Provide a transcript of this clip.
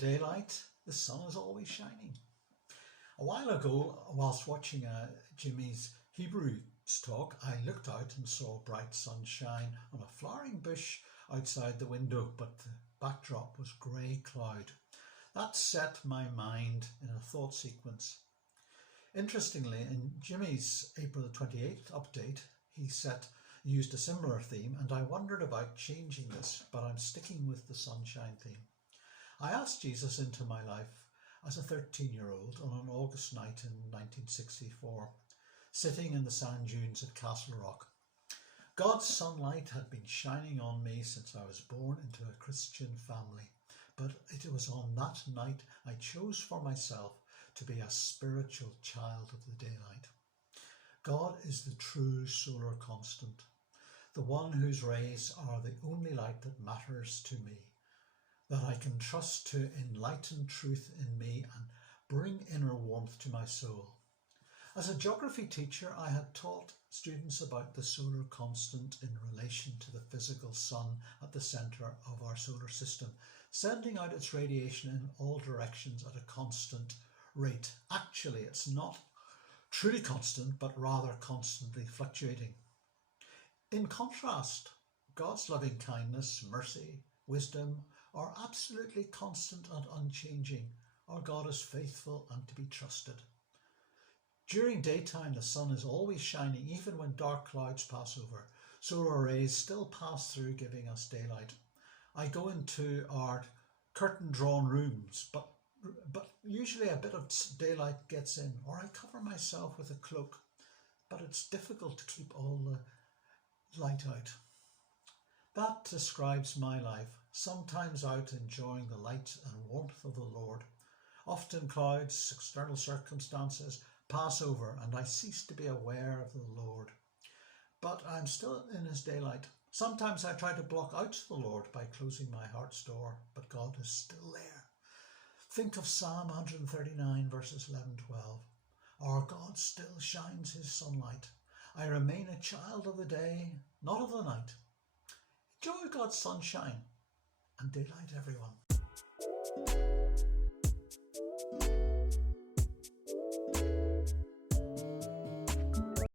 daylight, the sun is always shining. A while ago, whilst watching Jimmy's Hebrews talk, I looked out and saw bright sunshine on a flowering bush outside the window, but the backdrop was grey cloud. That set my mind in a thought sequence. Interestingly, in Jimmy's April the 28th update, he used a similar theme, and I wondered about changing this, but I'm sticking with the sunshine theme. I asked Jesus into my life as a 13-year-old on an August night in 1964, sitting in the sand dunes at Castle Rock. God's sunlight had been shining on me since I was born into a Christian family, but it was on that night I chose for myself to be a spiritual child of the daylight. God is the true solar constant, the one whose rays are the only light that matters to me, that I can trust to enlighten truth in me and bring inner warmth to my soul. As a geography teacher, I had taught students about the solar constant in relation to the physical sun at the centre of our solar system, sending out its radiation in all directions at a constant rate. Actually, it's not truly constant, but rather constantly fluctuating. In contrast, God's loving kindness, mercy, wisdom are absolutely constant and unchanging. Our God is faithful and to be trusted. During daytime, the sun is always shining, even when dark clouds pass over. Solar rays still pass through, giving us daylight. I go into our curtain-drawn rooms, but usually a bit of daylight gets in, or I cover myself with a cloak, but it's difficult to keep all the light out. That describes my life, sometimes out enjoying the light and warmth of the Lord. Often clouds, external circumstances pass over and I cease to be aware of the Lord. But I'm still in his daylight. Sometimes I try to block out the Lord by closing my heart's door, but God is still there. Think of Psalm 139 verses 11-12. Our God still shines his sunlight. I remain a child of the day, not of the night. Enjoy God's sunshine and daylight, everyone.